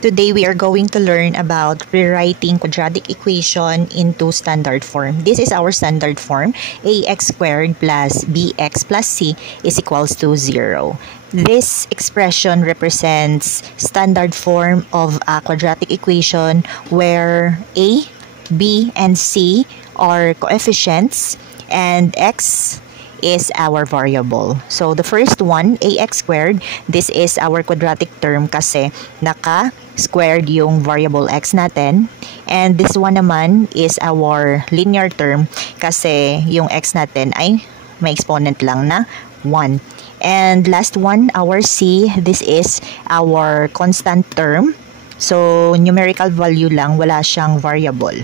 Today we are going to learn about rewriting quadratic equation into standard form. This is our standard form. Ax squared plus bx plus c is equals to 0. This expression represents standard form of a quadratic equation where a, b, and c are coefficients and x is our variable. So the first one, ax squared, this is our quadratic term kasi naka-squared yung variable x natin. And this one naman is our linear term kasi yung x natin ay may exponent lang na 1. And last one, our c, this is our constant term. So numerical value lang, wala siyang variable.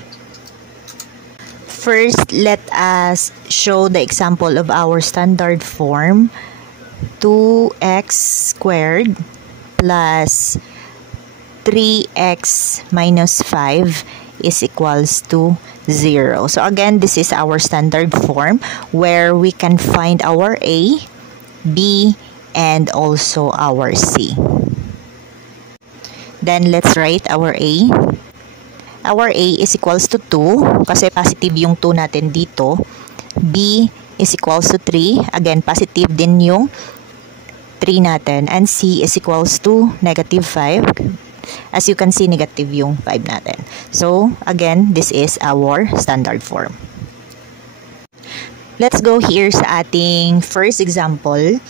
First, let us show the example of our standard form. 2x squared plus 3x minus 5 is equals to 0. So again, this is our standard form where we can find our a, b, and also our c. Then let's write our a. Our a is equals to 2 kasi positive yung 2 natin dito. B is equals to 3. Again, positive din yung 3 natin. And c is equals to negative 5. As you can see, negative yung 5 natin. So, again, this is our standard form. Let's go here sa ating first example,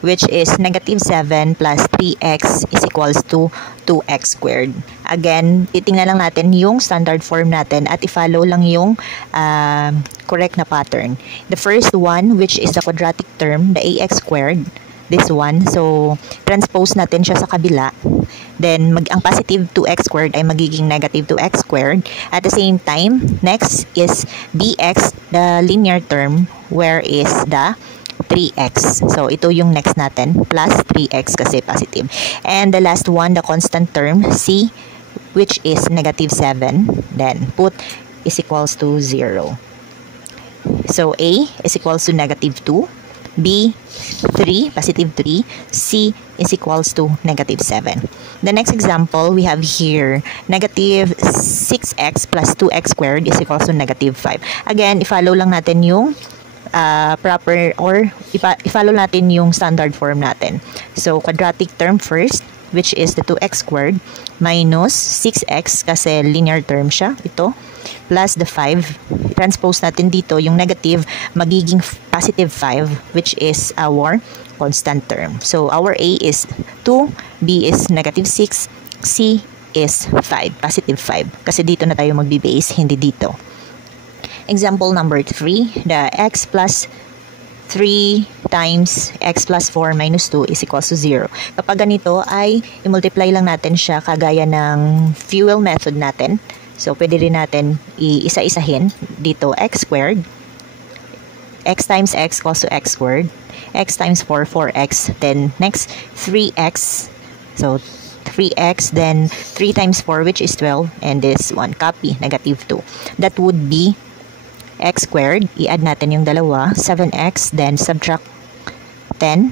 which is negative 7 plus 3x is equals to 2x squared. Again, titingnan lang natin yung standard form natin at i-follow lang yung correct na pattern. The first one, which is the quadratic term, the ax squared, this one. So, transpose natin siya sa kabila. Then, ang positive 2x squared ay magiging negative 2x squared. At the same time, next is bx, the linear term, where is the 3x. So, ito yung next natin, plus 3x kasi positive. And the last one, the constant term, c, which is negative 7. Then, put is equals to 0. So, a is equals to negative 2. B, 3, positive 3. C is equals to negative 7. The next example, we have here, negative 6x plus 2x squared is equals to negative 5. Again, i-follow lang natin yung proper or i-follow natin yung standard form natin. So, quadratic term first, which is the 2x squared minus 6x kasi linear term siya, ito, plus the 5. Transpose natin dito yung negative, magiging positive 5, which is our constant term. So, our a is 2, b is negative 6, c is 5, positive 5. Kasi dito na tayo magbe-base, hindi dito. Example number 3, the x plus 3 times x plus 4 minus 2 is equals to 0. Kapag ganito ay i-multiply lang natin siya kagaya ng fuel method natin. So, pwede rin natin i-isa-isahin dito x squared. X times x equals to x squared. X times 4, 4x. Then, next, 3x. So, 3x, then 3 times 4, which is 12. And this one, copy, negative 2. That would be x squared, i-add natin yung dalawa, 7x, then subtract 10.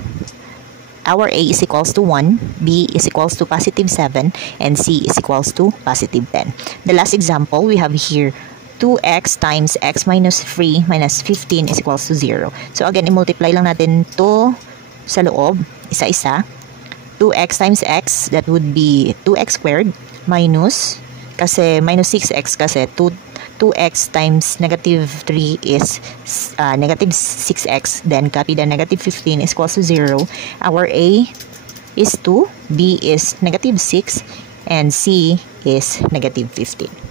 Our a is equals to 1, b is equals to positive 7, and c is equals to positive 10. The last example, we have here 2x times x minus 3 minus 15 is equals to 0. So again, i-multiply lang natin to sa loob, isa-isa. 2x times x, that would be 2x squared minus, kasi minus 6x kasi 2x times negative 3 is negative 6x. Then, copy the negative 15 is equals to 0. Our a is 2, b is negative 6, and c is negative 15.